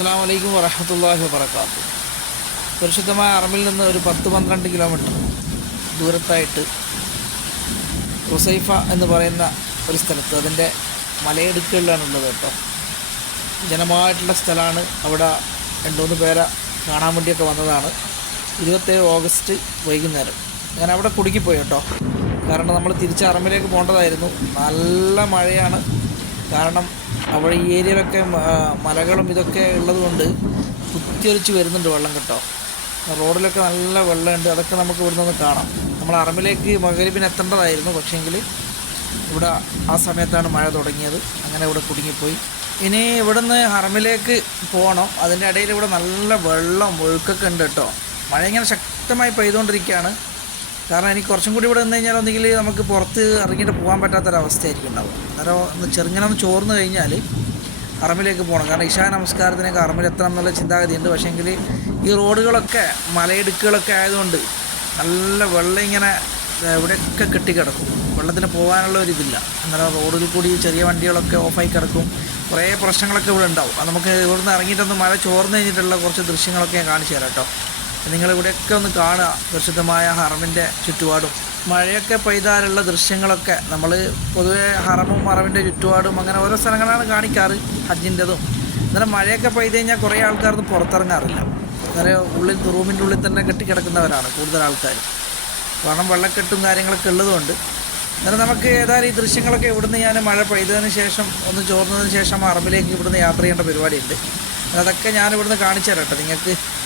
അസ്സാം വലൈക്കും വറഹമത്തല്ലാഹി വാത്ത പരിശുദ്ധമായ അറമിൽ നിന്ന് ഒരു പത്ത് പന്ത്രണ്ട് കിലോമീറ്റർ ദൂരത്തായിട്ട് റുസൈഫ എന്ന് പറയുന്ന ഒരു സ്ഥലത്ത് അതിന്റെ മലയിടുക്കുകളിലാണുള്ളത് കേട്ടോ. ജനമായിട്ടുള്ള സ്ഥലമാണ്. അവിടെ രണ്ട് മൂന്ന് പേരെ കാണാൻ വേണ്ടിയൊക്കെ വന്നതാണ്. ഇരുപത്തേഴ് ഓഗസ്റ്റ് വൈകുന്നേരം. ഞാൻ അവിടെ കുടുക്കിപ്പോയി കേട്ടോ. കാരണം നമ്മൾ തിരിച്ച് അറമ്പിലേക്ക് പോകേണ്ടതായിരുന്നു. നല്ല മഴയാണ്. കാരണം അവിടെ ഈ ഏരിയയിലൊക്കെ മലകളും ഇതൊക്കെ ഉള്ളതുകൊണ്ട് കുത്തിയൊലിച്ച് വരുന്നുണ്ട് വെള്ളം കേട്ടോ. റോഡിലൊക്കെ നല്ല വെള്ളമുണ്ട്. അതൊക്കെ നമുക്ക് ഇവിടെ നിന്ന് കാണാം. നമ്മൾ അറമ്പിലേക്ക് മകരിപ്പിന് എത്തേണ്ടതായിരുന്നു. പക്ഷേങ്കിൽ ഇവിടെ ആ സമയത്താണ് മഴ തുടങ്ങിയത്. അങ്ങനെ ഇവിടെ കുടുങ്ങിപ്പോയി. ഇനി ഇവിടുന്ന് ഹറമിലേക്ക് പോകണം. അതിന്റെ ഇടയിൽ ഇവിടെ നല്ല വെള്ളം ഒഴുക്കൊക്കെ ഉണ്ട് കേട്ടോ. മഴ ഇങ്ങനെ ശക്തമായി പെയ്തുകൊണ്ടിരിക്കുകയാണ്. കാരണം എനിക്ക് കുറച്ചും കൂടി ഇവിടെ നിന്ന് കഴിഞ്ഞാൽ ഒന്നുകിൽ നമുക്ക് പുറത്ത് ഇറങ്ങിയിട്ട് പോകാൻ പറ്റാത്തൊരവസ്ഥയായിരിക്കും ഉണ്ടാവും അന്നേരം ഒന്ന് ചെറുങ്ങനെ ഒന്ന് ചോർന്ന് കഴിഞ്ഞാൽ അറമിലേക്ക് പോകണം. കാരണം ഇഷാ നമസ്കാരത്തിനൊക്കെ അറമിലെത്തണം എന്നുള്ള ചിന്താഗതിയുണ്ട്. പക്ഷേങ്കിൽ ഈ റോഡുകളൊക്കെ മലയിടുക്കുകളൊക്കെ ആയതുകൊണ്ട് നല്ല വെള്ളം ഇങ്ങനെ ഇവിടെയൊക്കെ കെട്ടിക്കിടക്കും. വെള്ളത്തിന് പോകാനുള്ള ഒരു ഇതില്ല. അന്നേരം റോഡിൽ കൂടി ചെറിയ വണ്ടികളൊക്കെ ഓഫായി കിടക്കും. കുറേ പ്രശ്നങ്ങളൊക്കെ ഇവിടെ ഉണ്ടാവും. അത് നമുക്ക് ഇവിടുന്ന് ഇറങ്ങിയിട്ടൊന്ന് മഴ ചോർന്നു കഴിഞ്ഞിട്ടുള്ള കുറച്ച് ദൃശ്യങ്ങളൊക്കെ ഞാൻ കാണിച്ചു തരാം കേട്ടോ. നിങ്ങൾ ഇവിടെയൊക്കെ ഒന്ന് കാണുക. പരിശുദ്ധമായ ഹറമിന്റെ ചുറ്റുപാടും. മഴയൊക്കെ പെയ്താലുള്ള ദൃശ്യങ്ങളൊക്കെ നമ്മൾ പൊതുവേ ഹറമും ഹറമിന്റെ ചുറ്റുപാടും അങ്ങനെ ഓരോ സ്ഥലങ്ങളാണ് കാണിക്കാറ് ഹജ്ജിന്റെതും. എന്നാലും മഴയൊക്കെ പെയ്ത് കഴിഞ്ഞാൽ കുറേ ആൾക്കാരൊന്നും പുറത്തിറങ്ങാറില്ല. അന്നേരം ഉള്ളിൽ റൂമിന്റെ ഉള്ളിൽ തന്നെ കെട്ടിക്കിടക്കുന്നവരാണ് കൂടുതൽ ആൾക്കാർ. കാരണം വെള്ളക്കെട്ടും കാര്യങ്ങളൊക്കെ ഉള്ളതുകൊണ്ട്. അന്നേരം നമുക്ക് ഏതായാലും ഈ ദൃശ്യങ്ങളൊക്കെ ഇവിടുന്ന് ഞാൻ മഴ പെയ്തതിന് ശേഷം ഒന്ന് ചോർന്നതിന് ശേഷം അറബിലേക്ക് ഇവിടുന്ന് യാത്ര ചെയ്യേണ്ട പരിപാടിയുണ്ട്. അതൊക്കെ ഞാൻ ഇവിടുന്ന് കാണിച്ചു തരാം കേട്ടോ. നിങ്ങൾക്ക്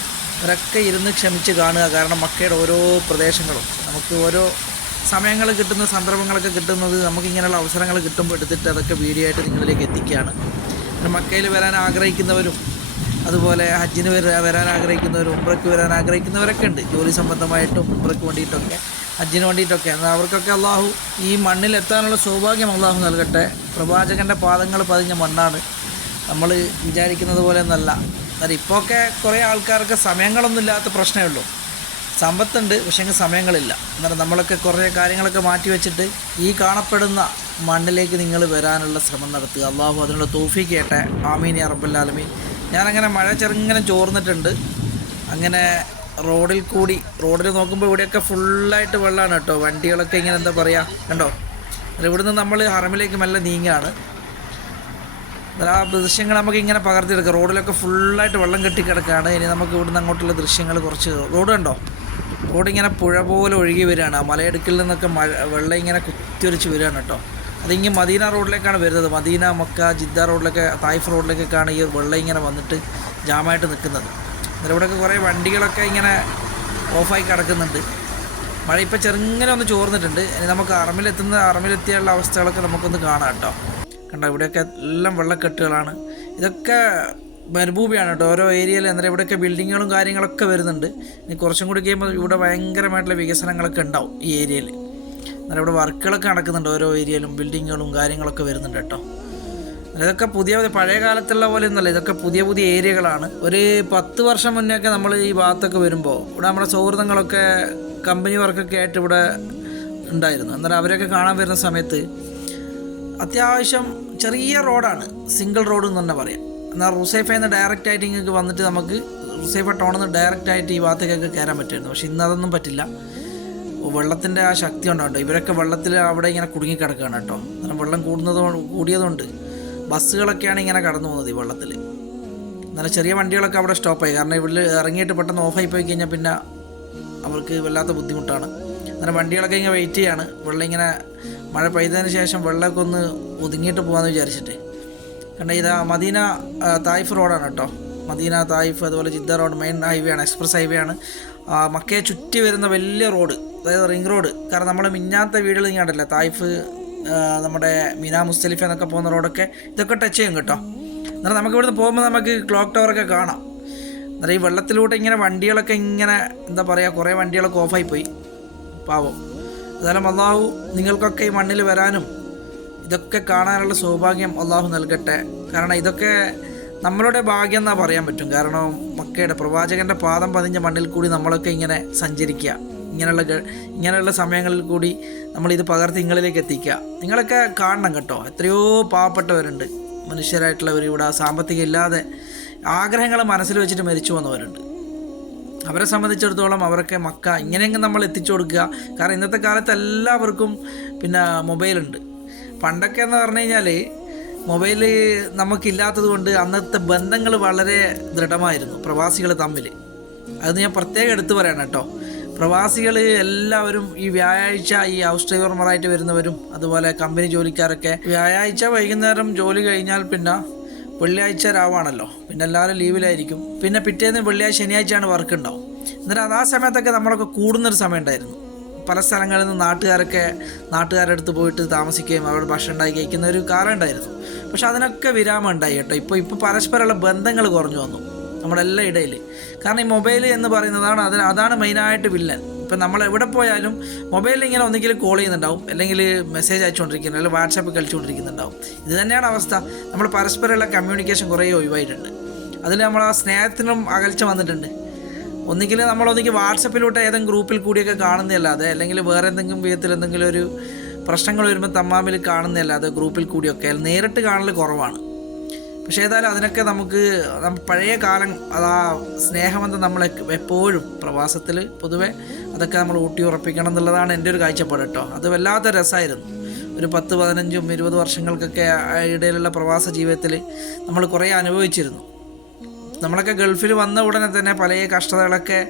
ഇവരൊക്കെ ഇരുന്ന് ക്ഷമിച്ച് കാണുക. കാരണം മക്കയുടെ ഓരോ പ്രദേശങ്ങളും. നമുക്ക് ഓരോ സമയങ്ങൾ കിട്ടുന്ന സന്ദർഭങ്ങളൊക്കെ കിട്ടുന്നത് നമുക്ക് ഇങ്ങനെയുള്ള അവസരങ്ങൾ കിട്ടുമ്പോൾ എടുത്തിട്ട് അതൊക്കെ വീഡിയോ ആയിട്ട് നിങ്ങളിലേക്ക് എത്തിക്കുകയാണ്. മക്കയിൽ വരാൻ ആഗ്രഹിക്കുന്നവരും അതുപോലെ ഹജ്ജിന് വരാ വരാൻ ആഗ്രഹിക്കുന്നവരും ഉംറയ്ക്ക് വരാൻ ആഗ്രഹിക്കുന്നവരൊക്കെ ഉണ്ട്. ജോലി സംബന്ധമായിട്ടും ഉംറയ്ക്ക് വേണ്ടിയിട്ടൊക്കെ ഹജ്ജിന് വേണ്ടിയിട്ടൊക്കെ. എന്നാൽ അവർക്കൊക്കെ അള്ളാഹു ഈ മണ്ണിൽ എത്താനുള്ള സൗഭാഗ്യം അള്ളാഹു നൽകട്ടെ. പ്രവാചകന്റെ പാദങ്ങൾ പതിഞ്ഞ മണ്ണാണ്. നമ്മൾ വിചാരിക്കുന്നത് പോലെ എന്നാൽ ഇപ്പോൾ ഒക്കെ കുറേ ആൾക്കാർക്ക് സമയങ്ങളൊന്നും ഇല്ലാത്ത പ്രശ്നമേ ഉള്ളൂ. സമ്പത്തുണ്ട് പക്ഷേ സമയങ്ങളില്ല. അന്നേരം നമ്മളൊക്കെ കുറേ കാര്യങ്ങളൊക്കെ മാറ്റി വെച്ചിട്ട് ഈ കാണപ്പെടുന്ന മണ്ണിലേക്ക് നിങ്ങൾ വരാനുള്ള ശ്രമം നടത്തുക. അള്ളാഹു അതിനുള്ള തോഫി കേട്ടെ. ആമീനി അറബല്ലാലമീൻ ഞാനങ്ങനെ മഴ ചെറുങ്ങനെ ചോർന്നിട്ടുണ്ട്. അങ്ങനെ റോഡിൽ കൂടി റോഡിൽ നോക്കുമ്പോൾ ഇവിടെയൊക്കെ ഫുള്ളായിട്ട് വെള്ളമാണ് കേട്ടോ. വണ്ടികളൊക്കെ ഇങ്ങനെ എന്താ പറയുക കണ്ടോ? ഇവിടുന്ന് നമ്മൾ ഹറമിലേക്ക് മെല്ലെ നീങ്ങുകയാണ് എന്നാൽ ആ ദൃശ്യങ്ങൾ നമുക്ക് ഇങ്ങനെ പകർത്തിയെടുക്കാം. റോഡിലൊക്കെ ഫുള്ളായിട്ട് വെള്ളം കെട്ടി കിടക്കുകയാണ് ഇനി നമുക്ക് ഇവിടുന്ന് അങ്ങോട്ടുള്ള ദൃശ്യങ്ങൾ കുറച്ച് റോഡ് കണ്ടോ? റോഡ് ഇങ്ങനെ പുഴ പോലെ ഒഴുകി വരികയാണ്. മലയിടുക്കിൽ നിന്നൊക്കെ മഴ വെള്ളം ഇങ്ങനെ കുത്തിയൊലിച്ച് വരികയാണ് കേട്ടോ. അതിങ്ങനെ മദീന റോഡിലേക്കാണ് വരുന്നത്. മദീന മക്ക ജിദ്ദ റോഡിലൊക്കെ തായ്ഫ് റോഡിലേക്കൊക്കെയാണ് ഈ വെള്ളം ഇങ്ങനെ വന്നിട്ട് ജാമായിട്ട് നിൽക്കുന്നത്. അന്നേരം ഇവിടെയൊക്കെ കുറേ വണ്ടികളൊക്കെ ഇങ്ങനെ ഓഫായി കിടക്കുന്നുണ്ട്. മഴ ഇപ്പോൾ ചെറുങ്ങനെ ഒന്ന് ചോർന്നിട്ടുണ്ട്. ഇനി നമുക്ക് അറമിലെത്തുന്ന അറമിലെത്തിയുള്ള അവസ്ഥകളൊക്കെ നമുക്കൊന്ന് കാണാം കേട്ടോ. കണ്ടോ? ഇവിടെയൊക്കെ എല്ലാം വെള്ളക്കെട്ടുകളാണ്. ഇതൊക്കെ മരുഭൂമിയാണ് കേട്ടോ. ഓരോ ഏരിയയിൽ എന്താ ഇവിടെയൊക്കെ ബിൽഡിങ്ങുകളും കാര്യങ്ങളൊക്കെ വരുന്നുണ്ട്. ഇനി കുറച്ചും കൂടി കഴിയുമ്പോൾ ഇവിടെ ഭയങ്കരമായിട്ടുള്ള വികസനങ്ങളൊക്കെ ഉണ്ടാവും ഈ ഏരിയയിൽ. എന്നാലും ഇവിടെ വർക്കുകളൊക്കെ നടക്കുന്നുണ്ട് ഓരോ ഏരിയയിലും ബിൽഡിങ്ങുകളും കാര്യങ്ങളൊക്കെ വരുന്നുണ്ട് കേട്ടോ. ഇതൊക്കെ പുതിയ പഴയ കാലത്തുള്ള പോലെ ഒന്നല്ല ഇതൊക്കെ പുതിയ പുതിയ ഏരിയകളാണ്. ഒരു പത്ത് വർഷം മുന്നേ ഒക്കെ നമ്മൾ ഈ ഭാഗത്തൊക്കെ വരുമ്പോൾ ഇവിടെ നമ്മുടെ സൗഹൃദങ്ങളൊക്കെ കമ്പനി വർക്കൊക്കെ ആയിട്ട് ഇവിടെ ഉണ്ടായിരുന്നു. എന്നാലും അവരൊക്കെ കാണാൻ വരുന്ന സമയത്ത് അത്യാവശ്യം ചെറിയ റോഡാണ്. സിംഗിൾ റോഡ് എന്ന് തന്നെ പറയാം. എന്നാൽ റുസൈഫയിൽ നിന്ന് ഡയറക്റ്റ് ആയിട്ട് ഇങ്ങോട്ട് വന്നിട്ട് നമുക്ക് റുസൈഫ ടൗണിൽ നിന്ന് ഡയറക്റ്റ് ആയിട്ട് ഈ ഭാഗത്തേക്കൊക്കെ കയറാൻ പറ്റുമായിരുന്നു. പക്ഷെ ഇന്ന് അതൊന്നും പറ്റില്ല. വെള്ളത്തിന്റെ ആ ശക്തി ഉണ്ടാകട്ടോ ഇവരൊക്കെ വെള്ളത്തിൽ അവിടെ ഇങ്ങനെ കുടുങ്ങിക്കിടക്കുകയാണ് കേട്ടോ. കാരണം വെള്ളം കൂടുന്നത് കൂടിയതുകൊണ്ട് ബസ്സുകളൊക്കെയാണ് ഇങ്ങനെ കടന്നു പോകുന്നത് ഈ വെള്ളത്തിൽ. നല്ല ചെറിയ വണ്ടികളൊക്കെ അവിടെ സ്റ്റോപ്പായി കാരണം ഇവിടെ ഇറങ്ങിയിട്ട് പെട്ടെന്ന് ഓഫായി പോയി കഴിഞ്ഞാൽ പിന്നെ അവർക്ക് വല്ലാത്ത ബുദ്ധിമുട്ടാണ്. അങ്ങനെ വണ്ടികളൊക്കെ ഇങ്ങനെ വെയിറ്റ് ചെയ്യാണ്. വെള്ളം ഇങ്ങനെ മഴ പെയ്തതിന് ശേഷം വെള്ളമൊക്കെ ഒന്ന് ഒതുങ്ങിയിട്ട് പോകാമെന്ന് വിചാരിച്ചിട്ട്. കാരണം ഇത് മദീന തായിഫ് റോഡാണ് കേട്ടോ. മദീന തായിഫ് അതുപോലെ ജിദ്ദ റോഡ് മെയിൻ ഹൈവേ ആണ് എക്സ്പ്രസ് ഹൈവേ ആണ് മക്കയെ ചുറ്റി വരുന്ന വലിയ റോഡ് അതായത് റിംഗ് റോഡ്. കാരണം നമ്മൾ മിഞ്ഞാത്ത വീടുകൾ ഇങ്ങോട്ടല്ലേ തായിഫ് ആ, നമ്മുടെ മിന മുസ്തലിഫ എന്നൊക്കെ പോകുന്ന റോഡൊക്കെ. ഇതൊക്കെ ടച്ച് ചെയ്യും കേട്ടോ. എന്നാൽ നമുക്ക് ഇവിടുന്ന് പോകുമ്പോൾ നമുക്ക് ക്ലോക്ക് ടവറൊക്കെ കാണാം. എന്നാൽ ഈ വെള്ളത്തിലൂടെ ഇങ്ങനെ വണ്ടികളൊക്കെ ഇങ്ങനെ എന്താ പറയുക കുറേ വണ്ടികളൊക്കെ ഓഫായി പോയി. പാവം. അതായത് അള്ളാഹു നിങ്ങൾക്കൊക്കെ ഈ മണ്ണിൽ വരാനും ഇതൊക്കെ കാണാനുള്ള സൗഭാഗ്യം അള്ളാഹു നൽകട്ടെ. കാരണം ഇതൊക്കെ നമ്മളുടെ ഭാഗ്യം എന്നാ പറയാൻ പറ്റും. കാരണം മക്കയുടെ പ്രവാചകന്റെ പാദം പതിഞ്ഞ മണ്ണിൽ കൂടി നമ്മളൊക്കെ ഇങ്ങനെ സഞ്ചരിക്കുക. ഇങ്ങനെയുള്ള ഇങ്ങനെയുള്ള സമയങ്ങളിൽ കൂടി നമ്മൾ ഇത് പകർത്തി നിങ്ങളിലേക്ക് എത്തിക്കുക. നിങ്ങളൊക്കെ കാണണം കേട്ടോ. എത്രയോ പാവപ്പെട്ടവരുണ്ട്. മനുഷ്യരായിട്ടുള്ളവർ ഇവിടെ സാമ്പത്തികം ഇല്ലാതെ ആഗ്രഹങ്ങൾ മനസ്സിൽ വെച്ചിട്ട് മരിച്ചു വന്നവരുണ്ട്. അവരെ സംബന്ധിച്ചിടത്തോളം അവരൊക്കെ മക്ക ഇങ്ങനെയെങ്കിലും നമ്മൾ എത്തിച്ചു കൊടുക്കുക. കാരണം ഇന്നത്തെ കാലത്ത് എല്ലാവർക്കും പിന്നെ മൊബൈലുണ്ട്. പണ്ടൊക്കെ എന്ന് പറഞ്ഞു കഴിഞ്ഞാൽ മൊബൈൽ നമുക്കില്ലാത്തത് കൊണ്ട് അന്നത്തെ ബന്ധങ്ങൾ വളരെ ദൃഢമായിരുന്നു പ്രവാസികൾ തമ്മിൽ അത് ഞാൻ പ്രത്യേകം എടുത്തു പറയണം കേട്ടോ. പ്രവാസികൾ എല്ലാവരും ഈ വ്യാഴാഴ്ച ഈ ഹൗസ് ഡ്രൈവർമാരായിട്ട് വരുന്നവരും അതുപോലെ കമ്പനി ജോലിക്കാരൊക്കെ വ്യാഴാഴ്ച വൈകുന്നേരം ജോലി കഴിഞ്ഞാൽ പിന്നെ വെള്ളിയാഴ്ച രാവാണല്ലോ. പിന്നെ എല്ലാവരും ലീവിലായിരിക്കും. പിന്നെ പിറ്റേന്ന് വെള്ളിയാഴ്ച ശനിയാഴ്ചയാണ് വർക്ക് ഉണ്ടാവും എന്നിട്ട് അത് ആ സമയത്തൊക്കെ നമ്മളൊക്കെ കൂടുന്നൊരു സമയം ഉണ്ടായിരുന്നു പല സ്ഥലങ്ങളിൽ നിന്ന് നാട്ടുകാരൊക്കെ നാട്ടുകാരുടെ അടുത്ത് പോയിട്ട് താമസിക്കുകയും അവരുടെ ഭക്ഷണം ഉണ്ടാക്കി കഴിക്കുന്ന ഒരു കാലം ഉണ്ടായിരുന്നു പക്ഷെ അതിനൊക്കെ വിരാമം ഉണ്ടായി കേട്ടോ. ഇപ്പോൾ ഇപ്പോൾ പരസ്പരമുള്ള ബന്ധങ്ങൾ കുറഞ്ഞു വന്നു. നമ്മുടെ എല്ലാ ഇടയിൽ കാരണം ഈ മൊബൈൽ എന്ന് പറയുന്നതാണ് അതിന് അതാണ് മെയിനായിട്ട് വില്ലൻ. ഇപ്പം നമ്മൾ എവിടെ പോയാലും മൊബൈലിൽ ഇങ്ങനെ ഒന്നെങ്കിൽ കോൾ ചെയ്യുന്നുണ്ടാവും അല്ലെങ്കിൽ മെസ്സേജ് അയച്ചുകൊണ്ടിരിക്കുന്നു അല്ലെങ്കിൽ വാട്സാപ്പ് കളിച്ചുകൊണ്ടിരിക്കുന്നുണ്ടാവും. ഇത് തന്നെയാണ് അവസ്ഥ. നമ്മൾ പരസ്പരമുള്ള കമ്മ്യൂണിക്കേഷൻ കുറേ ഒഴിവായിട്ടുണ്ട്. അതിൽ നമ്മൾ ആ സ്നേഹത്തിനും അകൽച്ച വന്നിട്ടുണ്ട്. ഒന്നുകിൽ നമ്മളൊന്നുകിൽ വാട്സപ്പിലൂടെ ഏതെങ്കിലും ഗ്രൂപ്പിൽ കൂടിയൊക്കെ കാണുന്നതല്ലാതെ അല്ലെങ്കിൽ വേറെ എന്തെങ്കിലും വിധത്തിൽ എന്തെങ്കിലും ഒരു പ്രശ്നങ്ങൾ വരുമ്പോൾ തമ്മാമിൽ കാണുന്നതല്ലാതെ ഗ്രൂപ്പിൽ കൂടിയൊക്കെ. നേരിട്ട് കാണൽ കുറവാണ്. പക്ഷേ ഏതായാലും അതിനൊക്കെ നമുക്ക് പഴയ കാലം അതാ സ്നേഹമെന്ന് നമ്മൾ എപ്പോഴും പ്രവാസത്തിൽ പൊതുവെ അതൊക്കെ നമ്മൾ ഊട്ടി ഉറപ്പിക്കണം എന്നുള്ളതാണ് എന്റെ ഒരു കാഴ്ചപ്പാട് കേട്ടോ. അത് വല്ലാത്ത രസമായിരുന്നു. ഒരു പത്ത് പതിനഞ്ചും ഇരുപത് വർഷങ്ങൾക്കൊക്കെ ഇടയിലുള്ള പ്രവാസ ജീവിതത്തിൽ നമ്മൾ കുറേ അനുഭവിച്ചിരുന്നു. നമ്മളൊക്കെ ഗൾഫിൽ വന്ന ഉടനെ തന്നെ പല കഷ്ടതകളൊക്കെ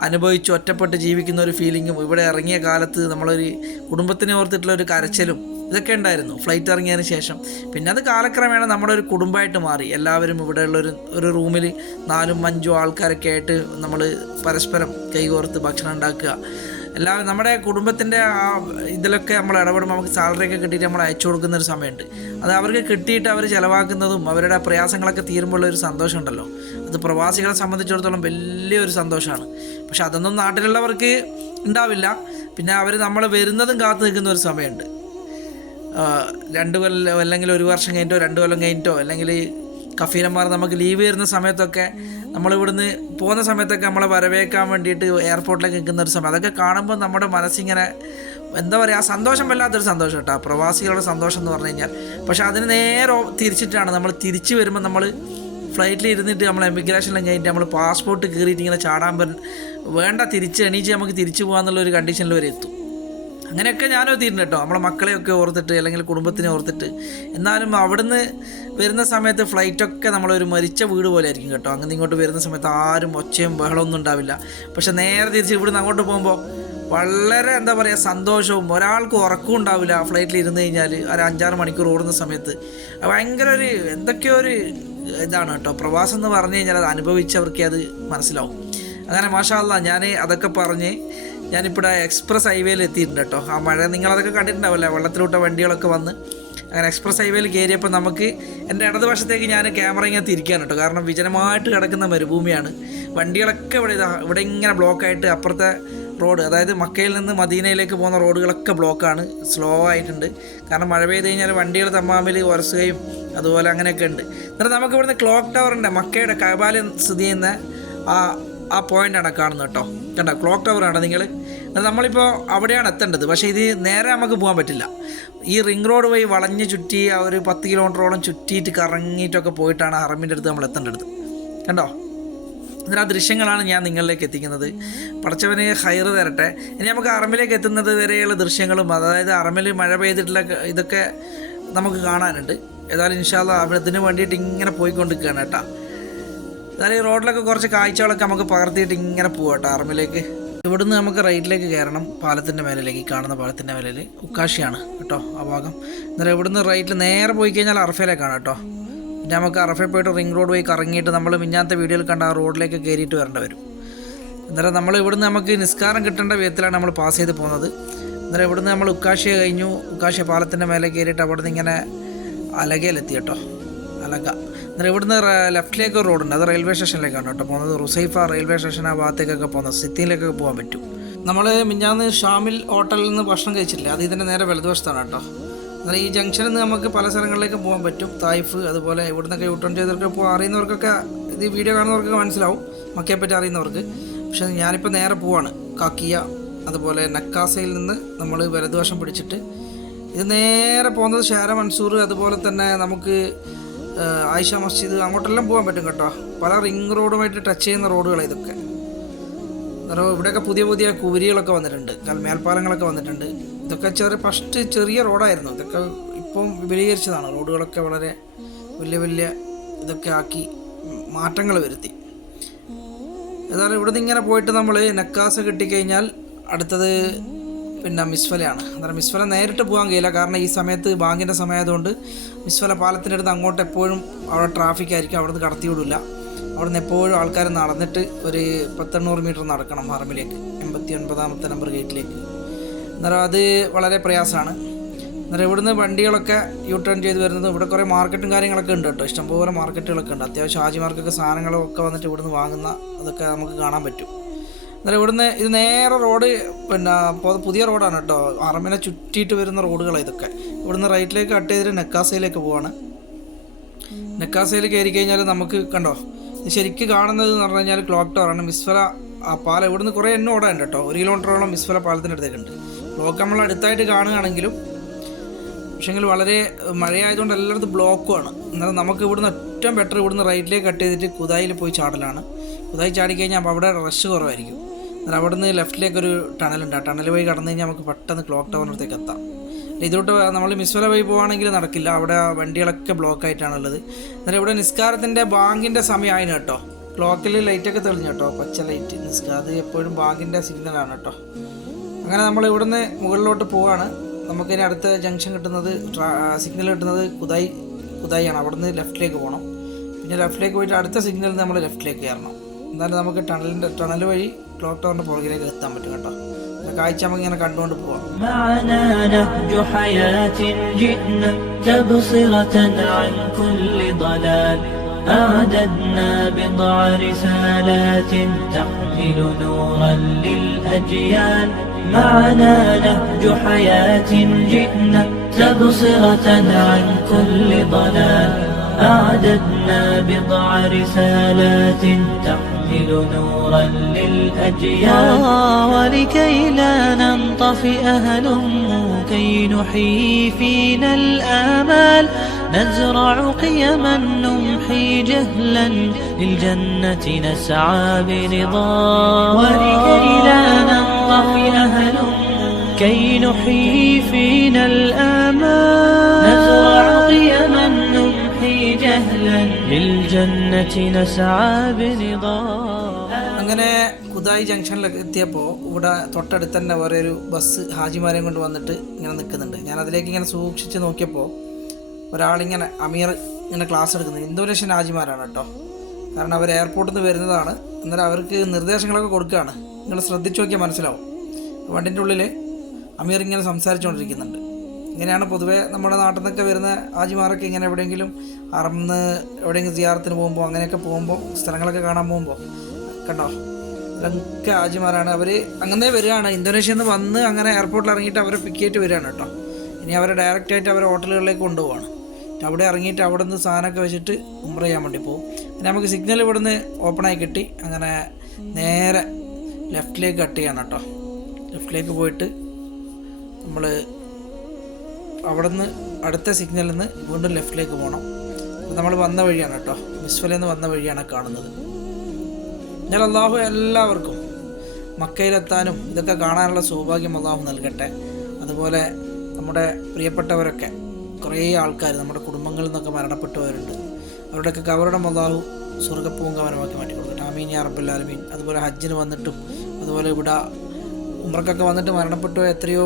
അനുഭവിച്ച് ഒറ്റപ്പെട്ട് ജീവിക്കുന്ന ഒരു ഫീലിങ്ങും ഇവിടെ ഇറങ്ങിയ കാലത്ത് നമ്മളൊരു കുടുംബത്തിനെ ഓർത്തിട്ടുള്ള ഒരു കരച്ചിലും ഇതൊക്കെ ഉണ്ടായിരുന്നു. ഫ്ലൈറ്റ് ഇറങ്ങിയതിന് ശേഷം. പിന്നെ അത് കാലക്രമേണ നമ്മുടെ ഒരു കുടുംബമായിട്ട് മാറി. എല്ലാവരും ഇവിടെയുള്ള ഒരു ഒരു റൂമിൽ നാലും അഞ്ചും ആൾക്കാരൊക്കെ ആയിട്ട് നമ്മൾ പരസ്പരം കൈകോർത്ത് ഭക്ഷണം ഉണ്ടാക്കുക. എല്ലാ നമ്മുടെ കുടുംബത്തിന്റെ ആ ഇതിലൊക്കെ നമ്മൾ ഇടപെടുമ്പോൾ നമുക്ക് സാലറി ഒക്കെ കിട്ടിയിട്ട് നമ്മൾ അയച്ചു കൊടുക്കുന്ന ഒരു സമയമുണ്ട്. അത് അവർക്ക് കിട്ടിയിട്ട് അവർ ചിലവാക്കുന്നതും അവരുടെ പ്രയാസങ്ങളൊക്കെ തീരുമ്പോൾ ഒരു സന്തോഷം ഉണ്ടല്ലോ. അത് പ്രവാസികളെ സംബന്ധിച്ചിടത്തോളം വലിയൊരു സന്തോഷമാണ്. പക്ഷെ അതൊന്നും നാട്ടിലുള്ളവർക്ക് ഉണ്ടാവില്ല. പിന്നെ അവർ നമ്മൾ വരുന്നതും കാത്തു നിൽക്കുന്ന ഒരു സമയമുണ്ട്. രണ്ട് കൊല്ലം അല്ലെങ്കിൽ ഒരു വർഷം കഴിഞ്ഞിട്ടോ രണ്ട് കൊല്ലം കഴിഞ്ഞിട്ടോ അല്ലെങ്കിൽ കഫീലന്മാർ നമുക്ക് ലീവ് വരുന്ന സമയത്തൊക്കെ നമ്മളിവിടുന്ന് പോകുന്ന സമയത്തൊക്കെ നമ്മളെ വരവേക്കാൻ വേണ്ടിയിട്ട് എയർപോർട്ടിലേക്ക് നിൽക്കുന്ന ഒരു സമയം. അതൊക്കെ കാണുമ്പോൾ നമ്മുടെ മനസ്സിങ്ങനെ എന്താ പറയുക ആ സന്തോഷം വല്ലാത്തൊരു സന്തോഷം കേട്ടോ. പ്രവാസികളുടെ സന്തോഷം എന്ന് പറഞ്ഞു കഴിഞ്ഞാൽ. പക്ഷേ അതിന് നേരെ തിരിച്ചിട്ടാണ് നമ്മൾ തിരിച്ചു വരുമ്പോൾ നമ്മൾ ഫ്ലൈറ്റിൽ ഇരുന്നിട്ട് നമ്മൾ എമിഗ്രേഷനിലും കഴിഞ്ഞിട്ട് നമ്മൾ പാസ്പോർട്ട് കീറിയിട്ട് ഇങ്ങനെ ചാടാൻ വേണ്ട തിരിച്ച് എണീച്ച് നമുക്ക് തിരിച്ചു പോകാമെന്നുള്ള ഒരു കണ്ടീഷനിൽ വരെ എത്തും. അങ്ങനെയൊക്കെ ഞാനും തീരുന്നു കേട്ടോ. നമ്മളെ മക്കളെയൊക്കെ ഓർത്തിട്ട് അല്ലെങ്കിൽ കുടുംബത്തിനെ ഓർത്തിട്ട്. എന്നാലും അവിടുന്ന് വരുന്ന സമയത്ത് ഫ്ലൈറ്റൊക്കെ നമ്മളൊരു മരിച്ച വീട് പോലെ ആയിരിക്കും കേട്ടോ. അങ്ങനെ ഇങ്ങോട്ട് വരുന്ന സമയത്ത് ആരും ഒച്ചയും ബഹളമൊന്നും ഉണ്ടാവില്ല. പക്ഷെ നേരെ തിരിച്ച് ഇവിടുന്ന് അങ്ങോട്ട് പോകുമ്പോൾ വളരെ എന്താ പറയുക സന്തോഷവും ഒരാൾക്ക് ഉറക്കവും ഉണ്ടാവില്ല ഫ്ലൈറ്റിൽ ഇരുന്ന് കഴിഞ്ഞാൽ. ഒരു അഞ്ചാറ് മണിക്കൂർ ഓടുന്ന സമയത്ത്. ഭയങ്കര ഒരു എന്തൊക്കെയോ ഒരു ഇതാണ് കേട്ടോ. പ്രവാസം എന്ന് പറഞ്ഞു കഴിഞ്ഞാൽ അത് അനുഭവിച്ചവർക്ക് അത് മനസ്സിലാവും. അങ്ങനെ മാഷാല്ല ഞാൻ അതൊക്കെ പറഞ്ഞ് ഞാനിപ്പോൾ എക്സ്പ്രസ് ഹൈവേയിൽ എത്തിയിട്ടുണ്ട് കേട്ടോ ആ മഴ നിങ്ങളതൊക്കെ കണ്ടിട്ടുണ്ടാവില്ലേ വെള്ളത്തിലൂട്ട വണ്ടികളൊക്കെ വന്ന് അങ്ങനെ എക്സ്പ്രസ് ഹൈവേയിൽ കയറിയപ്പോൾ നമുക്ക് എന്റെ ഇടതുവശത്തേക്ക് ഞാൻ ക്യാമറ ഇങ്ങനെ തിരിക്കാൻ കേട്ടോ കാരണം വിജനമായിട്ട് കിടക്കുന്ന മരുഭൂമിയാണ്. വണ്ടികളൊക്കെ ഇവിടെ ഇതാ ഇവിടെ ഇങ്ങനെ ബ്ലോക്കായിട്ട് അപ്പുറത്തെ റോഡ് അതായത് മക്കയിൽ നിന്ന് മദീനയിലേക്ക് പോകുന്ന റോഡുകളൊക്കെ ബ്ലോക്കാണ് സ്ലോ ആയിട്ടുണ്ട്. കാരണം മഴ പെയ്ത് കഴിഞ്ഞാൽ വണ്ടികൾ തമ്മാമിൽ ഉരസുകയും അതുപോലെ അങ്ങനെയൊക്കെ ഉണ്ട്. എന്നിട്ട് നമുക്ക് ഇവിടുന്ന് ക്ലോക്ക് ടവറിന്റെ മക്കയുടെ കബാലിൽ സ്ഥിതി ചെയ്യുന്ന ആ ആ പോയിന്റാണ് കാണുന്നത് കേട്ടോ കണ്ടോ ക്ലോക്ക് ടവറാണ് നിങ്ങൾ. നമ്മളിപ്പോൾ അവിടെയാണ് എത്തേണ്ടത്. പക്ഷേ ഇത് നേരെ നമുക്ക് പോകാൻ പറ്റില്ല. ഈ റിംഗ് റോഡ് വഴി വളഞ്ഞ് ചുറ്റി ആ ഒരു പത്ത് കിലോമീറ്ററോളം ചുറ്റിയിട്ട് കറങ്ങിയിട്ടൊക്കെ പോയിട്ടാണ് ഹറമിന്റെ അടുത്ത് നമ്മൾ എത്തേണ്ടത്. കണ്ടോ? ഇതിന് ആ ദൃശ്യങ്ങളാണ് ഞാൻ നിങ്ങളിലേക്ക് എത്തിക്കുന്നത്. പടച്ചവന് ഹയർ തരട്ടെ. ഇനി നമുക്ക് അറമിലേക്ക് എത്തുന്നത് വരെയുള്ള ദൃശ്യങ്ങളും അതായത് അറമിൽ മഴ പെയ്തിട്ടുള്ള ഇതൊക്കെ നമുക്ക് കാണാനുണ്ട്. ഏതായാലും ഇൻഷാല്ല അവിടെ ഇതിന് വേണ്ടിയിട്ട് ഇങ്ങനെ പോയിക്കൊണ്ടിരിക്കുകയാണ് കേട്ടോ. എന്നാലും ഈ റോഡിലൊക്കെ കുറച്ച് കാഴ്ചകളൊക്കെ നമുക്ക് പകർത്തിയിട്ട് ഇങ്ങനെ പോവാം കേട്ടോ അറമിലേക്ക് ഇവിടുന്ന് നമുക്ക് റൈറ്റിലേക്ക് കയറണം പാലത്തിന്റെ മേലിലേക്ക്. കാണുന്ന പാലത്തിന്റെ മേലിൽ ഉക്കാശിയാണ് കേട്ടോ ആ ഭാഗം. എന്നാലും ഇവിടുന്ന് റൈറ്റിൽ നേരെ പോയി കഴിഞ്ഞാൽ അറഫയിലേക്കാണ് കേട്ടോ. പിന്നെ നമുക്ക് അറഫയിൽ പോയിട്ട് റിംഗ് റോഡ് പോയി കറങ്ങിയിട്ട് നമ്മൾ മിഞ്ഞാത്ത വീഡിയോയിൽ കണ്ട ആ റോഡിലേക്ക് കയറിയിട്ട് വരേണ്ടി വരും. അന്നേരം നമ്മൾ ഇവിടുന്ന് നമുക്ക് നിസ്കാരം കിട്ടേണ്ട വിധത്തിലാണ് നമ്മൾ പാസ് ചെയ്ത് പോകുന്നത്. അന്നേരം ഇവിടുന്ന് നമ്മൾ ഉക്കാശിയ കഴിഞ്ഞു. ഉക്കാശിയ പാലത്തിന്റെ മേലെ കയറിയിട്ട് അവിടുന്ന് ഇങ്ങനെ അലകയിലെത്തി കേട്ടോ. അലക. അന്നേരം ഇവിടുന്ന് ലെഫ്റ്റിലേക്ക് റോഡുണ്ട്. അത് റെയിൽവേ സ്റ്റേഷനിലേക്കാണ് കേട്ടോ പോകുന്നത്. റുസൈഫ റെയിൽവേ സ്റ്റേഷൻ ആ ഭാഗത്തേക്കൊക്കെ പോകുന്നത്. സിറ്റിയിലേക്കൊക്കെ പോകാൻ പറ്റും. നമ്മൾ മിഞ്ഞാന്ന് ഷാമിൽ ഹോട്ടലിൽ നിന്ന് ഭക്ഷണം കഴിച്ചിട്ടില്ല? അത് ഇതിന്റെ നേരെ വലതുവശത്താണ് കേട്ടോ. എന്നാൽ ഈ ജംഗ്ഷനിൽ നിന്ന് നമുക്ക് പല സ്ഥലങ്ങളിലേക്ക് പോകാൻ പറ്റും. തായ്ഫ് അതുപോലെ ഇവിടുന്നൊക്കെ യൂട്ടേൺ ചെയ്തവർക്ക് ഇപ്പോൾ അറിയുന്നവർക്കൊക്കെ ഇത് വീഡിയോ കാണുന്നവർക്കൊക്കെ മനസ്സിലാവും. മക്കയെ പറ്റി അറിയുന്നവർക്ക്. പക്ഷേ ഞാനിപ്പോൾ നേരെ പോവാണ്. കാക്കിയ അതുപോലെ നക്കാസയിൽ നിന്ന് നമ്മൾ വലതുവശം പിടിച്ചിട്ട് ഇത് നേരെ പോകുന്നത് ഷാര മൻസൂർ അതുപോലെ തന്നെ നമുക്ക് ആയിഷ മസ്ജിദ് അങ്ങോട്ടെല്ലാം പോകാൻ പറ്റും കേട്ടോ. പല റിംഗ് റോഡുമായിട്ട് ടച്ച് ചെയ്യുന്ന റോഡുകളാണ് ഇതൊക്കെ. കാരണം ഇവിടെയൊക്കെ പുതിയ പുതിയ കുരികളൊക്കെ വന്നിട്ടുണ്ട്. മേൽപ്പാലങ്ങളൊക്കെ വന്നിട്ടുണ്ട്. ഇതൊക്കെ ചെറിയ ഫസ്റ്റ് ചെറിയ റോഡായിരുന്നു ഇതൊക്കെ ഇപ്പം വിപുലീകരിച്ചതാണ്. റോഡുകളൊക്കെ വളരെ വലിയ വലിയ ഇതൊക്കെ ആക്കി മാറ്റങ്ങൾ വരുത്തി. ഏതായാലും ഇവിടുന്ന് ഇങ്ങനെ പോയിട്ട് നമ്മൾ നെക്കാസ് കിട്ടിക്കഴിഞ്ഞാൽ അടുത്തത് പിന്നെ മിസ്ഫലയാണ്. അന്നേരം മിസ്ഫല നേരിട്ട് പോകാൻ കഴിയില്ല. കാരണം ഈ സമയത്ത് ബാങ്കിന്റെ സമയമായതുകൊണ്ട് മിസ്ഫല പാലത്തിന്റെ അടുത്ത് അങ്ങോട്ട് എപ്പോഴും അവിടെ ട്രാഫിക് ആയിരിക്കും. അവിടുന്ന് കടത്തി വിടില്ല. അവിടുന്ന് എപ്പോഴും ആൾക്കാർ നടന്നിട്ട് ഒരു പത്തെണ്ണൂറ് മീറ്റർ നടക്കണം ഹറമിലേക്ക് എൺപത്തി ഒൻപതാമത്തെ നമ്പർ ഗേറ്റിലേക്ക് അന്നേരം അത് വളരെ പ്രയാസമാണ്. അന്നേരം ഇവിടുന്ന് വണ്ടികളൊക്കെ യൂ ടേൺ ചെയ്ത് വരുന്നത് ഇവിടെ കുറേ മാർക്കറ്റും കാര്യങ്ങളൊക്കെ ഉണ്ട് കേട്ടോ. ഇഷ്ടംപോലെ മാർക്കറ്റുകളൊക്കെ ഉണ്ട്. അത്യാവശ്യം ഹാജിമാർക്കൊക്കെ സാധനങ്ങളൊക്കെ വന്നിട്ട് ഇവിടുന്ന് വാങ്ങുന്ന അതൊക്കെ നമുക്ക് കാണാൻ പറ്റും. അന്നേരം ഇവിടുന്ന് ഇത് നേരെ റോഡ് പിന്നെ പുതിയ റോഡാണ് കേട്ടോ. അറമിനെ ചുറ്റിയിട്ട് വരുന്ന റോഡുകളാണ് ഇതൊക്കെ. ഇവിടുന്ന് റൈറ്റിലേക്ക് കട്ട് ചെയ്തിട്ട് നെക്കാസയിലേക്ക് പോവാണ്. നെക്കാസയിൽ കയറി കഴിഞ്ഞാൽ നമുക്ക് കണ്ടോ? ശരിക്ക് കാണുന്നത് എന്ന് പറഞ്ഞു കഴിഞ്ഞാൽ ക്ലോക്ക് ടവറാണ് മിസ്ഫല ആ പാലം ഇവിടുന്ന് കുറേ എണ്ണം ഓടാനുണ്ട് കേട്ടോ. ഒരു കിലോമീറ്ററോളം മിസ്ഫല പാലത്തിന്റെ അടുത്തേക്കുണ്ട് ബ്ലോക്ക് നമ്മൾ അടുത്തായിട്ട് കാണുകയാണെങ്കിലും പക്ഷേങ്കിൽ വളരെ മഴയായതുകൊണ്ട് എല്ലായിടത്തും ബ്ലോക്കുമാണ് എന്നാലും നമുക്ക് ഇവിടുന്ന് ഏറ്റവും ബെറ്റർ ഇവിടുന്ന് റൈറ്റിലേക്ക് കട്ട് ചെയ്തിട്ട് കുതായിൽ പോയി ചാടലാണ്. കുതായി ചാടിക്കഴിഞ്ഞാൽ അപ്പോൾ അവിടെ റഷ് കുറവായിരിക്കും. എന്നാൽ അവിടെ നിന്ന് ലെഫ്റ്റിലേക്ക് ഒരു ടണലുണ്ട്. ആ ടണൽ വഴി കടന്നു കഴിഞ്ഞാൽ നമുക്ക് പെട്ടെന്ന് ക്ലോക്ക് ടവറിനടുത്തേക്ക് എത്താം. ഇതോട്ട് നമ്മൾ മിസ്വല വഴി പോവുകയാണെങ്കിൽ നടക്കില്ല. അവിടെ വണ്ടികളൊക്കെ ബ്ലോക്ക് ആയിട്ടാണുള്ളത്. എന്നാൽ ഇവിടെ നിസ്കാരത്തിന്റെ ബാങ്കിന്റെ സമയമായിരുന്നു കേട്ടോ. ക്ലോക്കിൽ ലൈറ്റൊക്കെ തെളിഞ്ഞു കേട്ടോ. പച്ച ലൈറ്റ് നിസ്കാരം അത് എപ്പോഴും ബാങ്കിന്റെ സിഗ്നലാണ് കേട്ടോ. അങ്ങനെ നമ്മൾ ഇവിടുന്ന് മുകളിലോട്ട് പോവാണ്. നമുക്കിനി അടുത്ത ജംഗ്ഷൻ കിട്ടുന്നത് സിഗ്നൽ കിട്ടുന്നത് കുതായി കുതായിയാണ്. അവിടുന്ന് ലെഫ്റ്റിലേക്ക് പോകണം പിന്നെ ലെഫ്റ്റിലേക്ക് പോയിട്ട് അടുത്ത സിഗ്നലിൽ നമ്മൾ ലെഫ്റ്റിലേക്ക് കയറണം. എന്നാലും നമുക്ക് ടണലിന്റെ ടണൽ വഴി ക്ലോക്ക് ടവറിൻ്റെ പുറകിലേക്ക് എത്താൻ പറ്റും കേട്ടോ പിന്നെ കാഴ്ച നമുക്ക് ഇങ്ങനെ കണ്ടുകൊണ്ട് പോവാം معنا نهج حياة جئنا تبصرة عن كل ضلال أعددنا بضع رسالات تحمل نورا للأجيال معنا نهج حياة جئنا تبصرة عن كل ضلال أعددنا بضع رسالات تحمل نورا للأجيال. ولكي لا ننطفئ هلموا كي نحيي فينا الآمال. نزرع قيما نمحي جهلا. للجنة نسعى برضا. ولكي لا ننطفئ هلموا كي نحيي فينا الآمال. نزرع قيما جهلا للجنة نسعى برضا അങ്ങനെ കുതായി ജംഗ്ഷനിൽ എത്തിയപ്പോൾ ഇവിടെ തൊട്ടടുത്ത് തന്നെ വേറെ ഒരു ബസ് ഹാജിമാരെയും കൊണ്ട് വന്നിട്ട് ഇങ്ങനെ നിൽക്കുന്നുണ്ട് ഞാൻ അതിലേക്ക് ഇങ്ങനെ സൂക്ഷിച്ച് നോക്കിയപ്പോൾ ഒരാളിങ്ങനെ അമീർ ഇങ്ങനെ ക്ലാസ് എടുക്കുന്നത് ഇന്തോനേഷ്യൻ ഹാജിമാരാണ് കേട്ടോ കാരണം അവർ എയർപോർട്ടിൽ നിന്ന് വരുന്നതാണ് എന്നാലും അവർക്ക് നിർദ്ദേശങ്ങളൊക്കെ കൊടുക്കുകയാണ് നിങ്ങൾ ശ്രദ്ധിച്ചു നോക്കിയാൽ മനസ്സിലാവും വണ്ടിൻ്റെ ഉള്ളിൽ അമീർ ഇങ്ങനെ സംസാരിച്ചുകൊണ്ടിരിക്കുന്നുണ്ട് ഇങ്ങനെയാണ് പൊതുവേ നമ്മുടെ നാട്ടിൽ നിന്നൊക്കെ വരുന്ന ആജിമാറൊക്കെ ഇങ്ങനെ എവിടെയെങ്കിലും അറന്ന് എവിടെയെങ്കിലും സിയാറത്തിന് പോകുമ്പോൾ അങ്ങനെയൊക്കെ പോകുമ്പോൾ സ്ഥലങ്ങളൊക്കെ കാണാൻ പോകുമ്പോൾ കണ്ടോ? ഇതൊക്കെ ആജിമാറാണ് അവർ അങ്ങനെ വരികയാണ്. ഇന്തോനേഷ്യയിൽ നിന്ന് വന്ന് അങ്ങനെ എയർപോർട്ടിൽ ഇറങ്ങിയിട്ട് അവരെ പിക്ക് ചെയ്തിട്ട് വരികയാണ് കേട്ടോ. ഇനി അവരെ ഡയറക്റ്റ് ആയിട്ട് അവരെ ഹോട്ടലുകളിലേക്ക് കൊണ്ടുപോവാണ്. അവിടെ ഇറങ്ങിയിട്ട് അവിടെ നിന്ന് സാധനമൊക്കെ വെച്ചിട്ട് ഉംറ ചെയ്യാൻ വേണ്ടി പോകും. പിന്നെ നമുക്ക് സിഗ്നൽ ഇവിടെ നിന്ന് ഓപ്പണായി കിട്ടി. അങ്ങനെ നേരെ ലെഫ്റ്റിലേക്ക് കട്ട് ചെയ്യണം കേട്ടോ. ലെഫ്റ്റിലേക്ക് പോയിട്ട് നമ്മൾ അവിടെ നിന്ന് അടുത്ത സിഗ്നലിൽ നിന്ന് വീണ്ടും ലെഫ്റ്റിലേക്ക് പോകണം നമ്മൾ വന്ന വഴിയാണ് കേട്ടോ മിസ്ഫലിൽ വന്ന വഴിയാണ് കാണുന്നത്. ഞാൻ അള്ളാഹു എല്ലാവർക്കും മക്കയിലെത്താനും ഇതൊക്കെ കാണാനുള്ള സൗഭാഗ്യം അള്ളാഹു നൽകട്ടെ. അതുപോലെ നമ്മുടെ പ്രിയപ്പെട്ടവരൊക്കെ കുറേ ആൾക്കാർ നമ്മുടെ കുടുംബങ്ങളിൽ നിന്നൊക്കെ മരണപ്പെട്ടവരുണ്ട്. അവരുടെയൊക്കെ കവറിടം അള്ളാഹു സ്വർഗപ്പൂങ്കവനമാക്കി മാറ്റി കൊടുക്കട്ടെ ആമീൻ യാ റബ്ബുല്ലാലമീൻ അതുപോലെ ഹജ്ജിന് വന്നിട്ടും അതുപോലെ ഇവിടെ ഉമ്രക്കൊക്കെ വന്നിട്ട് മരണപ്പെട്ടു എത്രയോ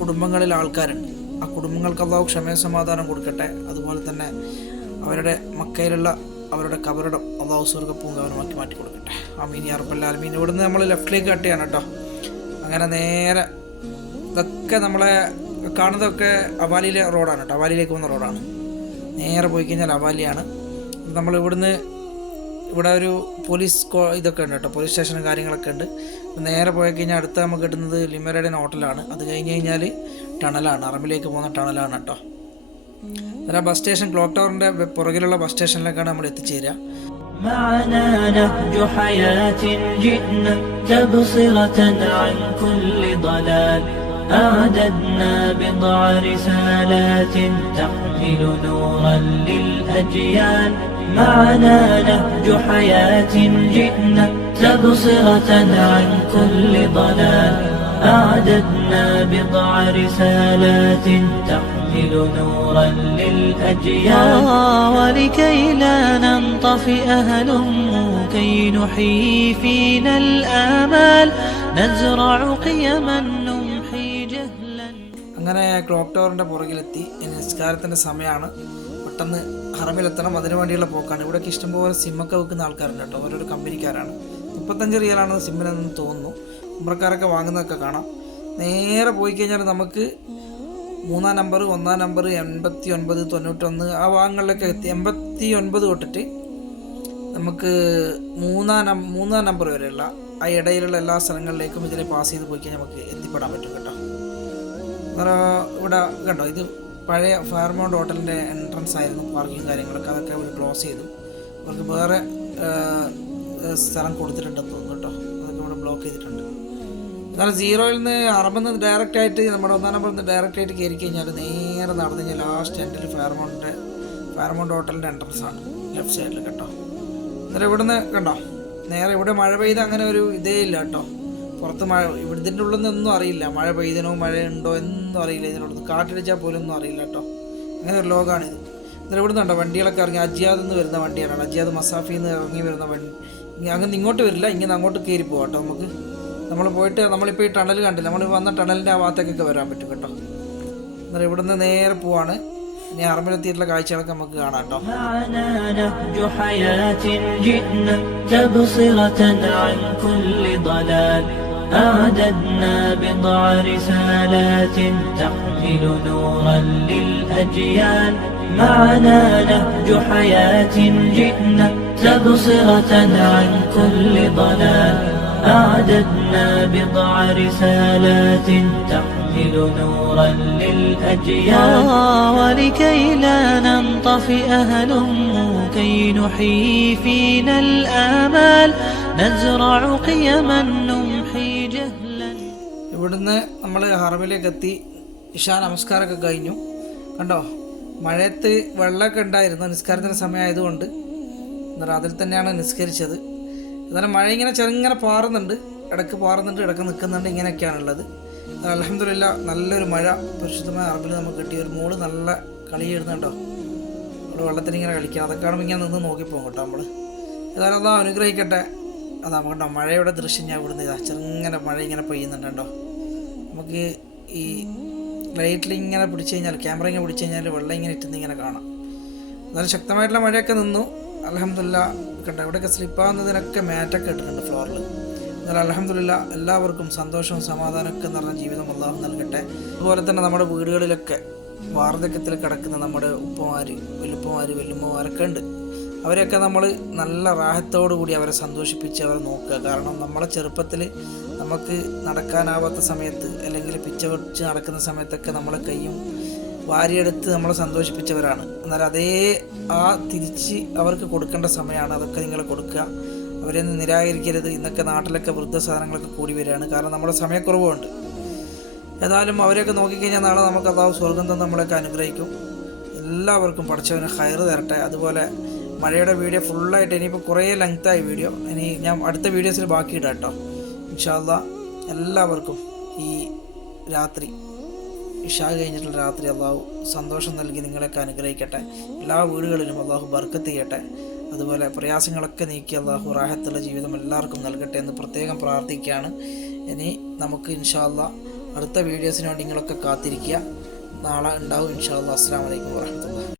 കുടുംബങ്ങളിൽ ആൾക്കാരുണ്ട്. ആ കുടുംബങ്ങൾക്ക് അള്ളാഹു ക്ഷമയ സമാധാനം കൊടുക്കട്ടെ. അതുപോലെ തന്നെ അവരുടെ മക്കയിലുള്ള അവരുടെ കബറിടം അള്ളാഹു സ്വർഗപ്പൂങ്കവനമാക്കി മാറ്റി കൊടുക്കട്ടെ. ആമീൻ മീൻ ഇവിടെ ഇവിടുന്ന് നമ്മൾ ലെഫ്റ്റിലേക്ക് കട്ട് ചെയ്യണം കേട്ടോ അങ്ങനെ നേരെ ഇതൊക്കെ നമ്മളെ കാണുന്നതൊക്കെ അവാലിയിലെ റോഡാണ് കേട്ടോ അവാലിയിലേക്ക് പോകുന്ന റോഡാണ് നേരെ പോയി കഴിഞ്ഞാൽ അവാലിയാണ്. നമ്മൾ ഇവിടുന്ന് ഇവിടെ ഒരു പോലീസ് കോ ഇതൊക്കെ ഉണ്ട് കേട്ടോ പോലീസ് സ്റ്റേഷനും കാര്യങ്ങളൊക്കെ ഉണ്ട് അപ്പോൾ നേരെ പോയി കഴിഞ്ഞാൽ അടുത്ത നമുക്ക് കിട്ടുന്നത് ലിമറയുടെ ഹോട്ടലാണ് അത് കഴിഞ്ഞ് കഴിഞ്ഞാൽ ടണലാണ് അറമിലേക്ക് പോകുന്ന ടണലാണ് കേട്ടോ അന്നേരം ബസ് സ്റ്റേഷൻ ക്ലോക്ക് ടവറിൻ്റെ പുറകിലുള്ള ബസ് സ്റ്റേഷനിലേക്കാണ് നമ്മൾ എത്തിച്ചേരുക معنا نهج حياة جئنا تبصرة عن كل ضلال أعددنا بضع رسالات تحمل نورا للأجيال معنا نهج حياة جئنا تبصرة عن كل ضلال أعددنا بضع رسالات تحمل نورا للأجيال ولكي لا ننطفئ هلموا كي نحيي فينا الآمال نزرع قيما نمحي جهلا അങ്ങനെ ക്ലോക്ക് ടവറിൻ്റെ പുറകിലെത്തി ഇനി നിസ്കാരത്തിൻ്റെ സമയമാണ് പെട്ടെന്ന് ഹറമിലെത്തണം അതിനു വേണ്ടിയുള്ള പോക്കാണ്. ഇവിടെയൊക്കെ ഇഷ്ടംപോലെ സിമ്മൊക്കെ വെക്കുന്ന ആൾക്കാരുണ്ട് കേട്ടോ. ഓരോരോ കമ്പനിക്കാരാണ്. മുപ്പത്തഞ്ച് റിയലാണ് സിമ്മിനെന്ന് തോന്നുന്നു. ഉമ്രക്കാരൊക്കെ വാങ്ങുന്നതൊക്കെ കാണാം. നേരെ പോയി കഴിഞ്ഞാൽ നമുക്ക് മൂന്നാം നമ്പർ ഒന്നാം നമ്പർ എൺപത്തി ഒൻപത് തൊണ്ണൂറ്റൊന്ന് ആ ഭാഗങ്ങളിലൊക്കെ എത്തി. എൺപത്തി ഒൻപത് തൊട്ടിട്ട് നമുക്ക് മൂന്നാം നം മൂന്നാം നമ്പർ വരെയുള്ള ആ ഇടയിലുള്ള എല്ലാ സ്ഥലങ്ങളിലേക്കും ഇതിൽ പാസ് ചെയ്ത് പോയി കഴിഞ്ഞാൽ നമുക്ക് എത്തിപ്പെടാൻ പറ്റും കേട്ടോ. ഇവിടെ കണ്ടോ? ഇത് പഴയ ഫയർമൗണ്ട് ഹോട്ടലിന്റെ എൻട്രൻസ് ആയിരുന്നു പാർക്കിങ് കാര്യങ്ങളൊക്കെ അതൊക്കെ അവർ ക്ലോസ് ചെയ്തു. അവർക്ക് വേറെ സ്ഥലം കൊടുത്തിട്ടുണ്ട് തോന്നുന്നു കേട്ടോ. അതൊക്കെ ഇവിടെ ബ്ലോക്ക് ചെയ്തിട്ടുണ്ട്. എന്നാൽ സീറോയിൽ നിന്ന് അറബിന്ന് ഡയറക്റ്റ് ആയിട്ട് നമ്മുടെ ഒന്നാം നമ്പറിൽ നിന്ന് ഡയറക്റ്റ് ആയിട്ട് കയറി കഴിഞ്ഞാൽ നേരെ നടന്നു കഴിഞ്ഞാൽ ലാസ്റ്റ് എൻഡിൽ ഫയർമൗണ്ടിന്റെ ഫയർമൗണ്ട് ഹോട്ടലിന്റെ എൻട്രൻസ് ആണ്. ലെഫ്റ്റ് സൈഡിൽ കേട്ടോ. എന്നാലും ഇവിടുന്ന് കണ്ടോ? നേരെ ഇവിടെ മഴ പെയ്ത് അങ്ങനെ ഒരു ഇതേ ഇല്ല കേട്ടോ. പുറത്ത് മഴ ഇവിടുത്തെ ഉള്ളിൽ അറിയില്ല. മഴ പെയ്തനോ മഴ ഉണ്ടോ എന്നും അറിയില്ല ഇതിനുള്ളത് കാറ്റടിച്ചാൽ പോലും ഒന്നും അറിയില്ല കേട്ടോ. അങ്ങനെ ഒരു ലോകമാണ് ഇത്. എന്നിട്ട് ഇവിടെ കണ്ടോ വണ്ടികളൊക്കെ ഇറങ്ങി അജിയാദ് നിന്ന് വരുന്ന വണ്ടിയാണ്. അജിയാദ് മസാഫിൽ നിന്ന് ഇറങ്ങി വരുന്ന വണ്ടി. അങ്ങനെ ഇങ്ങോട്ട് വരില്ല ഇങ്ങനെ അങ്ങോട്ട് കയറി പോകാം കേട്ടോ നമുക്ക്. നമ്മൾ പോയിട്ട് നമ്മളിപ്പോൾ ഈ ടണൽ കണ്ടില്ല? നമ്മൾ വന്ന ടണലിന്റെ ആ ഭാഗത്തേക്കൊക്കെ വരാൻ പറ്റും കേട്ടോ. എന്നിട്ട് ഇവിടുന്ന് നേരെ പോവാണ്. ഇനി അറമ്പിലെത്തിയിട്ടുള്ള കാഴ്ചകളൊക്കെ നമുക്ക് കാണാം കേട്ടോ معنا نهج حياة جئنا تبصرة عن كل ضلال أعددنا بضع رسالات تحمل نورا للأجيال معنا نهج حياة جئنا تبصرة عن كل ضلال أعددنا بضع رسالات تحمل نورا للأجيال ولكي لا ننطفئ هلموا كي نحيي فينا الآمال نزرع قيما نمحي جهلا ഇവിടുന്ന് നമ്മൾ ഹറമിലേക്ക് എത്തി ഇഷാ നമസ്കാരമൊക്കെ കഴിഞ്ഞു കണ്ടോ മഴയത്ത് വെള്ളമൊക്കെ ഉണ്ടായിരുന്നു നിസ്കാരത്തിന് സമയമായതുകൊണ്ട് അന്നേരം അതിൽ തന്നെയാണ് നിസ്കരിച്ചത് എന്നാലും മഴ ഇങ്ങനെ ചെറുങ്ങനെ പാറുന്നുണ്ട് ഇടയ്ക്ക് പാറുന്നുണ്ട് ഇടയ്ക്ക് നിൽക്കുന്നുണ്ട് ഇങ്ങനെയൊക്കെയാണുള്ളത് അലഹമില്ല നല്ലൊരു മഴ പരിശുദ്ധമായ അറബിൽ നമുക്ക് കിട്ടിയ ഒരു മോൾ നല്ല കളി അവിടെ വെള്ളത്തിൽ ഇങ്ങനെ കളിക്കുക അതൊക്കെ കാണുമ്പോൾ ഇങ്ങനെ നിന്ന് നോക്കിപ്പോകും കേട്ടോ നമ്മൾ ഏതായാലും അതാ അനുഗ്രഹിക്കട്ടെ. അതാ കണ്ടോ മഴയുടെ ദൃശ്യം ഞാൻ ഇവിടുന്ന് ഇതാ. ചെറുങ്ങനെ മഴ ഇങ്ങനെ പെയ്യുന്നുണ്ടോ നമുക്ക് ഈ ലൈറ്റിൽ ഇങ്ങനെ പിടിച്ചു കഴിഞ്ഞാൽ ക്യാമറ ഇങ്ങനെ പിടിച്ചു കഴിഞ്ഞാൽ വെള്ളം ഇങ്ങനെ ഇട്ടുന്ന ഇങ്ങനെ കാണാം. എന്നാലും ശക്തമായിട്ടുള്ള മഴയൊക്കെ നിന്നു. അലഹമില്ല കണ്ടോ? ഇവിടെയൊക്കെ സ്ലിപ്പാകുന്നതിനൊക്കെ മാറ്റൊക്കെ ഇട്ടിട്ടുണ്ട് ഫ്ലോറിൽ എന്നാലും അലഹമില്ല എല്ലാവർക്കും സന്തോഷവും സമാധാനമൊക്കെ നിറഞ്ഞ ജീവിതം അള്ളാഹു നൽകട്ടെ. അതുപോലെ തന്നെ നമ്മുടെ വീടുകളിലൊക്കെ വാർദ്ധക്യത്തിൽ കിടക്കുന്ന നമ്മുടെ ഉപ്പമാര് വലുപ്പമാര് വല്ലുമ്മമാരൊക്കെ ഉണ്ട്. അവരെയൊക്കെ നമ്മൾ നല്ല റാഹത്തോടു കൂടി അവരെ സന്തോഷിപ്പിച്ച് അവരെ നോക്കുക. കാരണം നമ്മളെ ചെറുപ്പത്തിൽ നമുക്ക് നടക്കാനാവാത്ത സമയത്ത് അല്ലെങ്കിൽ പിച്ച വെച്ച് നടക്കുന്ന സമയത്തൊക്കെ നമ്മളെ കൈയും വാരിയെടുത്ത് നമ്മളെ സന്തോഷിപ്പിച്ചവരാണ്. എന്നാൽ അതേ ആ തിരിച്ച് അവർക്ക് കൊടുക്കേണ്ട സമയമാണ് അതൊക്കെ നിങ്ങൾ കൊടുക്കുക. അവരെ നിരാകരിക്കരുത് ഇന്നൊക്കെ നാട്ടിലൊക്കെ വൃദ്ധസാധനങ്ങളൊക്കെ കൂടി വരികയാണ്. കാരണം നമ്മുടെ സമയക്കുറവുണ്ട്. ഏതായാലും അവരെയൊക്കെ നോക്കിക്കഴിഞ്ഞാൽ നാളെ നമുക്ക് അതാവ് സ്വർഗം തന്നെ നമ്മളെയൊക്കെ അനുഗ്രഹിക്കും. എല്ലാവർക്കും പഠിച്ചവന് ഹയർ തരട്ടെ. അതുപോലെ മഴയുടെ വീഡിയോ ഫുള്ളായിട്ട് ഇനിയിപ്പോൾ കുറേ ലെങ്തായി വീഡിയോ. ഇനി ഞാൻ അടുത്ത വീഡിയോസിൽ ബാക്കി ഇടാം കേട്ടോ. ഇൻഷാല്ല എല്ലാവർക്കും ഈ രാത്രി ഇഷാ കഴിഞ്ഞിട്ടുള്ള രാത്രി അള്ളാഹു സന്തോഷം നൽകി നിങ്ങളെയൊക്കെ അനുഗ്രഹിക്കട്ടെ. എല്ലാ വീടുകളിലും അള്ളാഹു ബർക്കത്ത് ചെയ്യട്ടെ. അതുപോലെ പ്രയാസങ്ങളൊക്കെ നീക്കി അള്ളാഹു റാഹത്തുള്ള ജീവിതം എല്ലാവർക്കും നൽകട്ടെ എന്ന് പ്രത്യേകം പ്രാർത്ഥിക്കുകയാണ്. ഇനി നമുക്ക് ഇൻഷാല്ല അടുത്ത വീഡിയോസിന് വേണ്ടി നിങ്ങളൊക്കെ കാത്തിരിക്കുക. നാളെ ഉണ്ടാവും ഇൻഷാല്ല അസ്സാം വലൈക്കും വാഹമത്തുള്ള